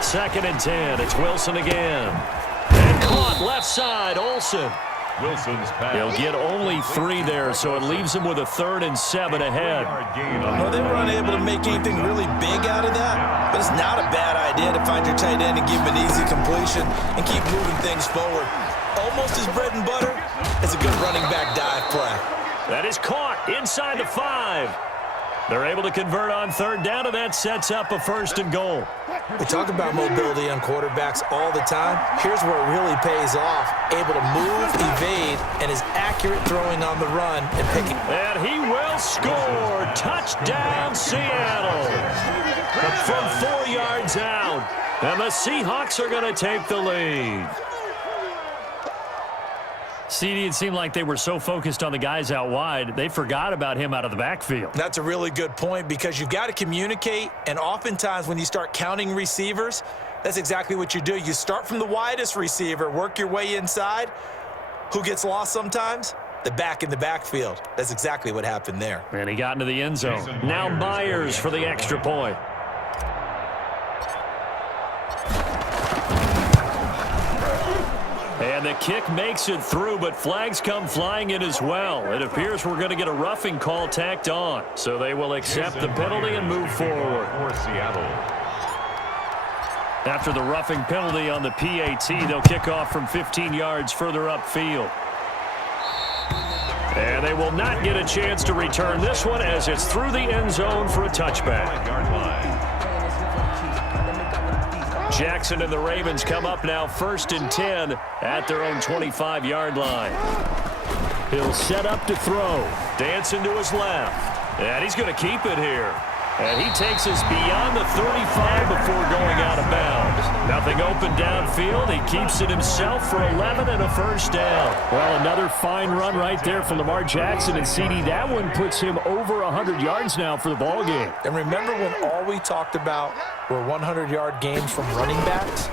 2nd and 10. It's Wilson again. And caught left side, Olsen. Wilson's pass. He'll get only 3 there, so it leaves him with a 3rd and 7 ahead. Well, they were unable to make anything really big out of that, but it's not a bad idea to find your tight end and give him an easy completion and keep moving things forward. Almost as bread and butter as a good running back dive play. That is caught inside the 5. They're able to convert on 3rd down, and that sets up a 1st and goal. We talk about mobility on quarterbacks all the time. Here's where it really pays off. Able to move, evade, and is accurate throwing on the run and picking. And he will score. Touchdown, Seattle. From 4 yards out. And the Seahawks are going to take the lead. CD, it seemed like they were so focused on the guys out wide, they forgot about him out of the backfield. That's a really good point because you've got to communicate, and oftentimes when you start counting receivers, that's exactly what you do. You start from the widest receiver, work your way inside. Who gets lost sometimes? The back in the backfield. That's exactly what happened there. And he got into the end zone. Now Myers for the extra point. And the kick makes it through, but flags come flying in as well. It appears we're going to get a roughing call tacked on. So they will accept the penalty and move forward. For Seattle. After the roughing penalty on the PAT, they'll kick off from 15 yards further upfield. And they will not get a chance to return this one as it's through the end zone for a touchback. Jackson and the Ravens come up now 1st and 10 at their own 25-yard line. He'll set up to throw. Dancing to his left. And he's going to keep it here. And he takes us beyond the 35 before going out of bounds. Nothing open downfield. He keeps it himself for 11 and a 1st down. Well, another fine run right there from Lamar Jackson and CD. That one puts him over 100 yards now for the ball game. And remember when all we talked about were 100-yard games from running backs?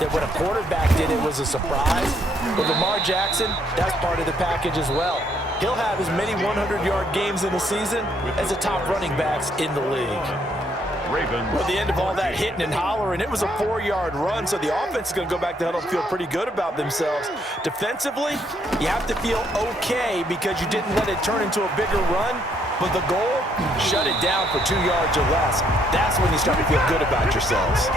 That when a quarterback did it was a surprise. With Lamar Jackson, that's part of the package as well. He'll have as many 100-yard games in a season as the top running backs in the league. Ravens. Well, at the end of all that hitting and hollering, it was a 4-yard run, so the offense is going to go back to huddle and feel pretty good about themselves. Defensively, you have to feel okay because you didn't let it turn into a bigger run, but the goal, shut it down for 2 yards or less. That's when you start to feel good about yourselves.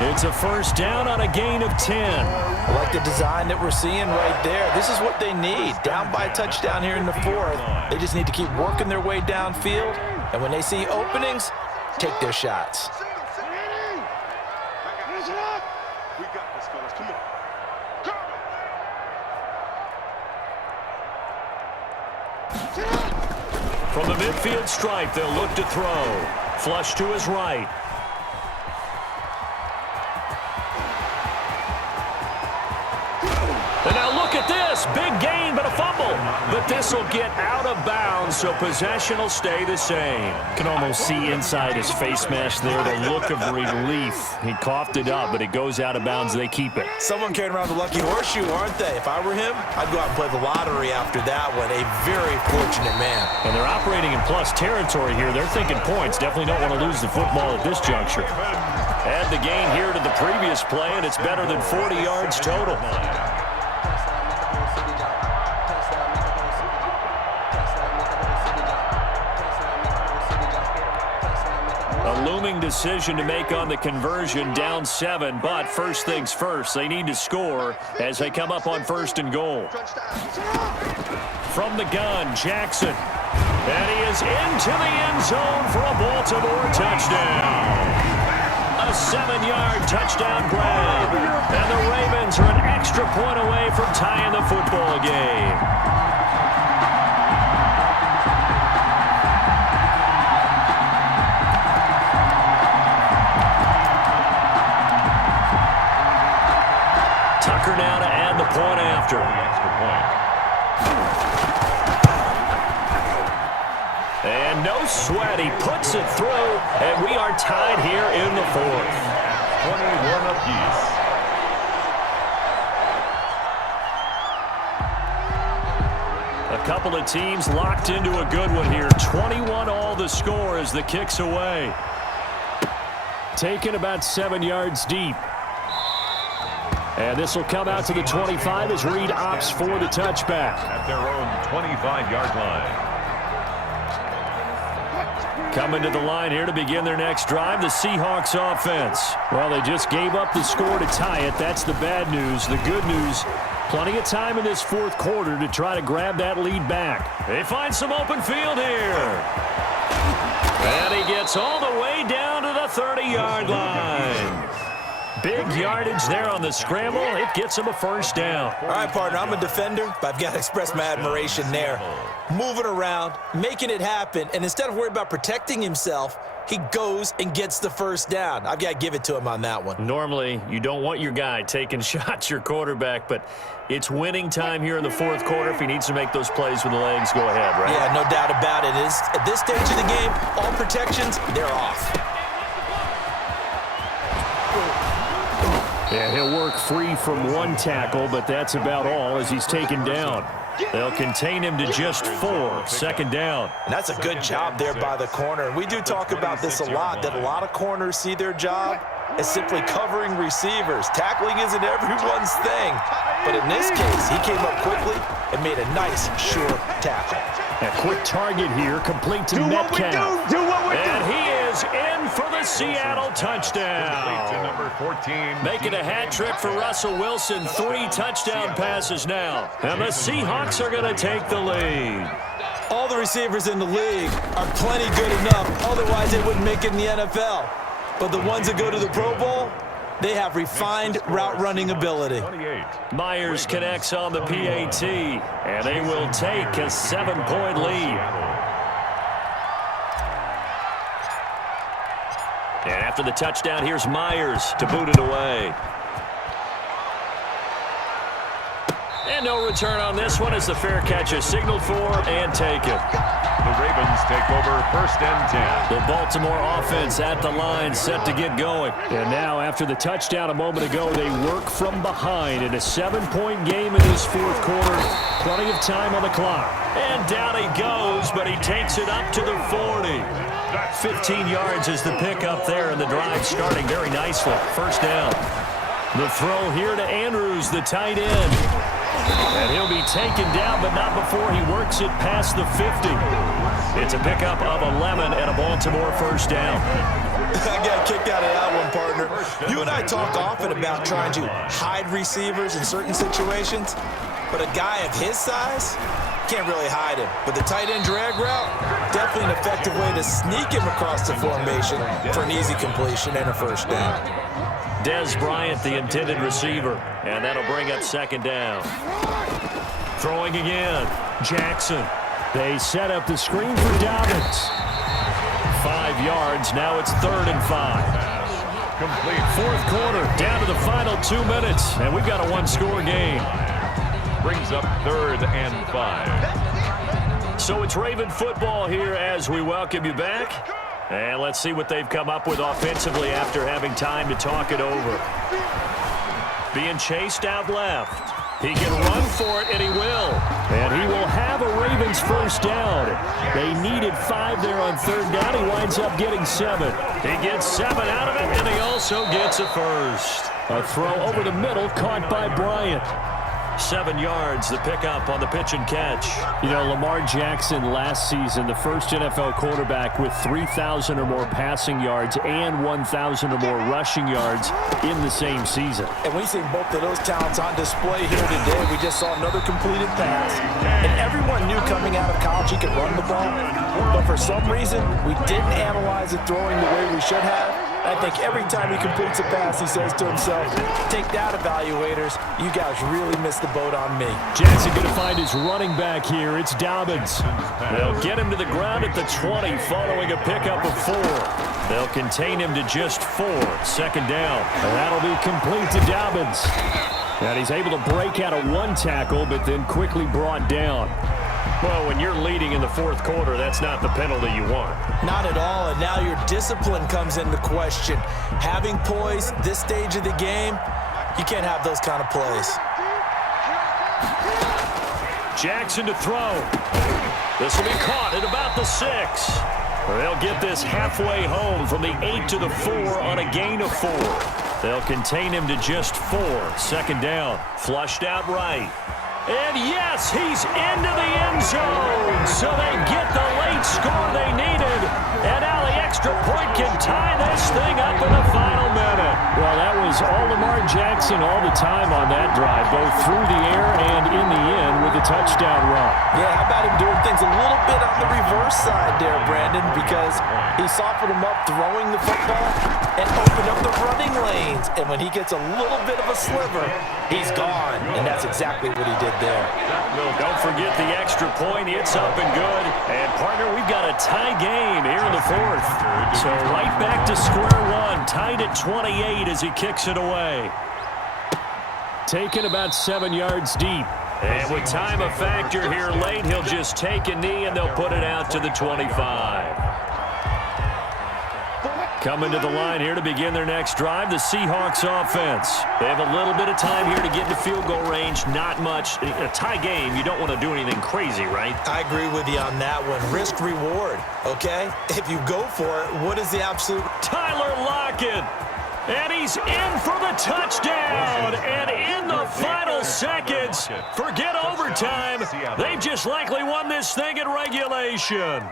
It's a 1st down on a gain of 10. I like the design that we're seeing right there. This is what they need. Down by a touchdown here in the 4th. They just need to keep working their way downfield, and when they see openings, take their shots. From the midfield stripe, they'll look to throw. Flush to his right. And now look at this. Big gain, but a fumble. But this will get out of bounds, so possession will stay the same. Can almost see inside his face mask there the look of relief. He coughed it up, but it goes out of bounds. They keep it. Someone carrying around the lucky horseshoe, aren't they? If I were him, I'd go out and play the lottery after that one. A very fortunate man. And they're operating in plus territory here. They're thinking points. Definitely don't want to lose the football at this juncture. Add the gain here to the previous play, and it's better than 40 yards total. A looming decision to make on the conversion, down 7, but first things first, they need to score as they come up on 1st and goal. From the gun, Jackson. And he is into the end zone for a Baltimore touchdown. A 7-yard touchdown grab. And the Ravens are an extra point away from tying the football game. Tucker now to add the point after. And no sweat. He puts it through, and we are tied here in the 4th. 21 apiece. A couple of teams locked into a good one here. 21 all the score as the kick's away. taken about 7 yards deep. And this will come out to the 25 as Reed opts for the touchback. At their own 25-yard line. Coming to the line here to begin their next drive, the Seahawks offense. Well, they just gave up the score to tie it. That's the bad news. The good news, plenty of time in this fourth quarter to try to grab that lead back. They find some open field here. And he gets all the way down to the 30-yard line. Big yardage there on the scramble. It gets him a first down. All right, partner, I'm a defender, but I've got to express my admiration there. Moving around, making it happen, and instead of worrying about protecting himself, he goes and gets the first down. I've got to give it to him on that one. Normally, you don't want your guy taking shots, your quarterback, but it's winning time here in the fourth quarter. If he needs to make those plays with the legs, go ahead, right? Yeah, no doubt about it. At this stage of the game, all protections, they're off. Yeah, he'll work free from one tackle, but that's about all as he's taken down. They'll contain him to just 4, second down. And that's a good job there by the corner. And we do talk about this a lot, that a lot of corners see their job as simply covering receivers. Tackling isn't everyone's thing. But in this case, he came up quickly and made a nice, sure tackle. A quick target here, complete to Metcalf. And he is in for the Seattle touchdown. Number 14. Making a hat trick for Russell Wilson. 3 touchdown passes now. And the Seahawks are going to take the lead. All the receivers in the league are plenty good enough. Otherwise, they wouldn't make it in the NFL. But the ones that go to the Pro Bowl, they have refined route running ability. 28. Myers connects on the PAT, and they will take a 7-point lead. And after the touchdown, here's Myers to boot it away. And no return on this one as the fair catch is signaled for and taken. The Ravens take over 1st and 10. The Baltimore offense at the line, set to get going. And now, after the touchdown a moment ago, they work from behind in a 7-point game in this fourth quarter. Plenty of time on the clock. And down he goes, but he takes it up to the 40. 15 yards is the pickup there, and the drive starting very nicely. First down. The throw here to Andrews, the tight end. And he'll be taken down, but not before he works it past the 50. It's a pickup of 11 and a Baltimore first down. I got kicked out of that one, partner. You and I talk often about trying to hide receivers in certain situations, but a guy of his size can't really hide him. But the tight end drag route, definitely an effective way to sneak him across the formation for an easy completion and a first down. Dez Bryant, the intended receiver, and that'll bring up second down. Throwing again, Jackson. They set up the screen for Dobbins. 5 yards, now it's 3rd and 5. Complete. Fourth quarter, down to the final 2 minutes, and we've got a 1-score game. Brings up 3rd and 5. So it's Raven football here as we welcome you back. And let's see what they've come up with offensively after having time to talk it over. Being chased out left. He can run for it, and he will. And he will have a Ravens first down. They needed 5 there on 3rd down. He winds up getting 7. He gets 7 out of it, and he also gets a first. A throw over the middle caught by Bryant. 7 yards, the pickup on the pitch and catch. You know, Lamar Jackson last season, the first NFL quarterback with 3,000 or more passing yards and 1,000 or more rushing yards in the same season. And we've seen both of those talents on display here today. We just saw another completed pass. And everyone knew coming out of college he could run the ball. But for some reason, we didn't analyze it throwing the way we should have. I think every time he completes a pass, he says to himself, take that, evaluators. You guys really missed the boat on me. Jackson going to find his running back here. It's Dobbins. They'll get him to the ground at the 20 following a pickup of 4. They'll contain him to just 4. Second down. And that'll be complete to Dobbins. And he's able to break out of 1 tackle, but then quickly brought down. Well, when you're leading in the fourth quarter, that's not the penalty you want. Not at all, and now your discipline comes into question. Having poise this stage of the game, you can't have those kind of plays. Jackson to throw. This will be caught at about the 6. They'll get this halfway home from the 8 to the 4 on a gain of 4. They'll contain him to just 4. Second down. Flushed out right. And yes, he's into the end zone. So they get the late score they needed. And now the extra point can tie this thing up in the final minute. Well, that was all Lamar Jackson all the time on that drive, both through the air and in the end with a touchdown run. Yeah, how about him doing things a little bit on the reverse side there, Brandon, because he softened him up throwing the football and opened up the running lanes. And when he gets a little bit of a sliver, he's gone. And that's exactly what he did there. Don't forget the extra point. It's up and good. And, partner, we've got a tie game here in the 4th. So right back to square one, tied at 28 as he kicks it away. Taken about 7 yards deep. And with time a factor here late, he'll just take a knee and they'll put it out to the 25. Coming to the line here to begin their next drive, the Seahawks offense. They have a little bit of time here to get into field goal range. Not much. A tie game, you don't want to do anything crazy, right? I agree with you on that one. Risk reward, okay? If you go for it, what is the absolute? Tyler Lockett. And he's in for the touchdown. And in the final seconds, forget overtime. They've just likely won this thing in regulation.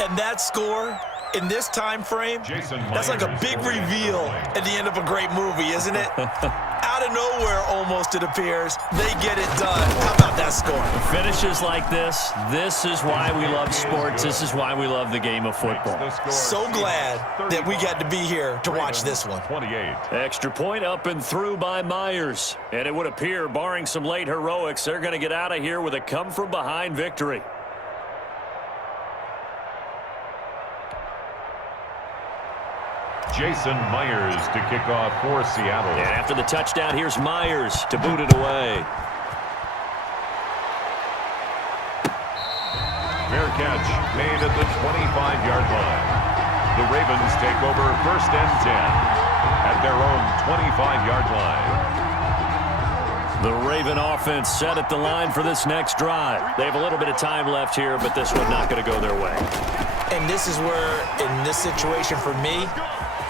And that score in this time frame, that's like a big reveal at the end of a great movie, isn't it? Out of nowhere, almost, it appears, they get it done. How about that score? Finishes like this is why we love sports. This is why we love the game of football. So glad that we got to be here to watch this one. 28. Extra point up and through by Myers. And it would appear, barring some late heroics, they're going to get out of here with a come-from-behind victory. Jason Myers to kick off for Seattle. And after the touchdown, here's Myers to boot it away. Fair catch made at the 25-yard line. The Ravens take over 1st and 10 at their own 25-yard line. The Raven offense set at the line for this next drive. They have a little bit of time left here, but this one not going to go their way. And this is where, in this situation for me,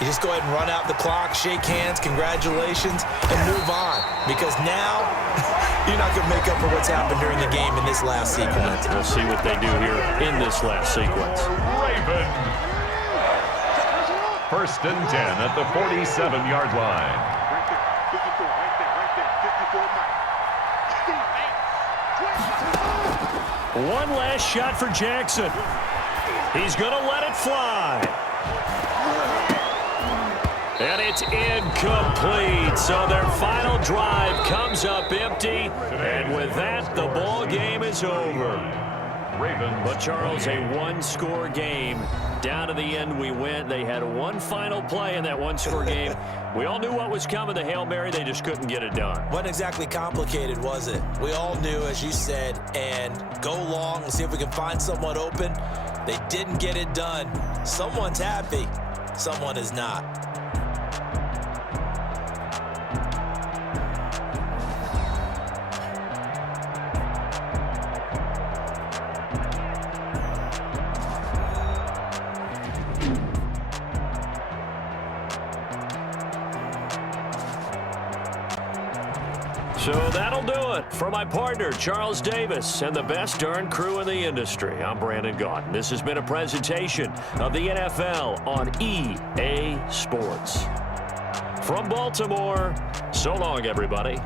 you just go ahead and run out the clock, shake hands, congratulations, and move on. Because now, you're not going to make up for what's happened during the game in this last sequence. We'll see what they do here in this last sequence. Raven. 1st and 10 at the 47-yard line. One last shot for Jackson. He's going to let it fly. And it's incomplete. So their final drive comes up empty. And with that, the ball game is over. But, Charles, a one-score game. Down to the end we went. They had one final play in that one-score game. We all knew what was coming, the Hail Mary. They just couldn't get it done. Wasn't exactly complicated, was it? We all knew, as you said, and go long and see if we can find someone open. They didn't get it done. Someone's happy. Someone is not. So that'll do it for my partner, Charles Davis, and the best darn crew in the industry. I'm Brandon Gaudin. This has been a presentation of the NFL on EA Sports. From Baltimore, so long, everybody.